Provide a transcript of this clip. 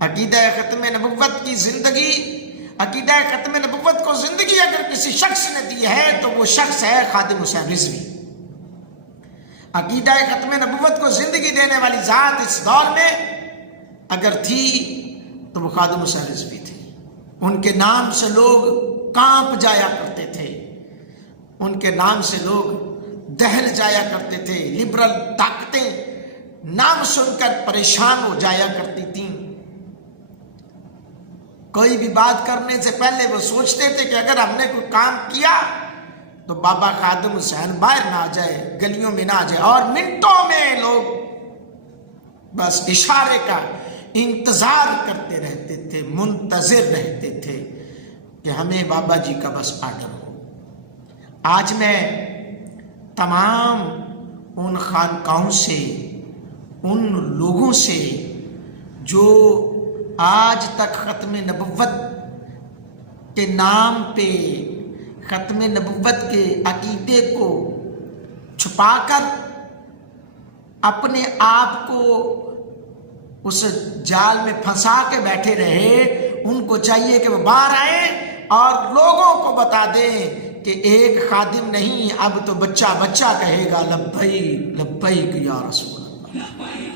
عقیدہ ختم نبوت کی زندگی، عقیدہ ختم نبوت کو زندگی اگر کسی شخص نے دی ہے تو وہ شخص ہے خادم حسین رضوی۔ عقیدہ ختم نبوت کو زندگی دینے والی ذات اس دور میں اگر تھی تو وہ خادم حسین رضوی تھی۔ ان کے نام سے لوگ کانپ جایا کرتے تھے، ان کے نام سے لوگ دہل جایا کرتے تھے، لبرل طاقتیں نام سن کر پریشان ہو جایا کرتی تھیں۔ کوئی بھی بات کرنے سے پہلے وہ سوچتے تھے کہ اگر ہم نے کوئی کام کیا تو بابا خادم حسین باہر نہ آ جائے، گلیوں میں نہ آ جائے، اور منٹوں میں لوگ بس اشارے کا انتظار کرتے رہتے تھے، منتظر رہتے تھے کہ ہمیں بابا جی کا بس آرڈر ہو۔ آج میں تمام ان خانقاہوں سے، ان لوگوں سے جو آج تک ختم نبوت کے نام پہ ختم نبوت کے عقیدے کو چھپا کر اپنے آپ کو اس جال میں پھنسا کے بیٹھے رہے، ان کو چاہیے کہ وہ باہر آئیں اور لوگوں کو بتا دیں کہ ایک خادم نہیں، اب تو بچہ بچہ کہے گا لبیک لبیک یا رسول اللہ۔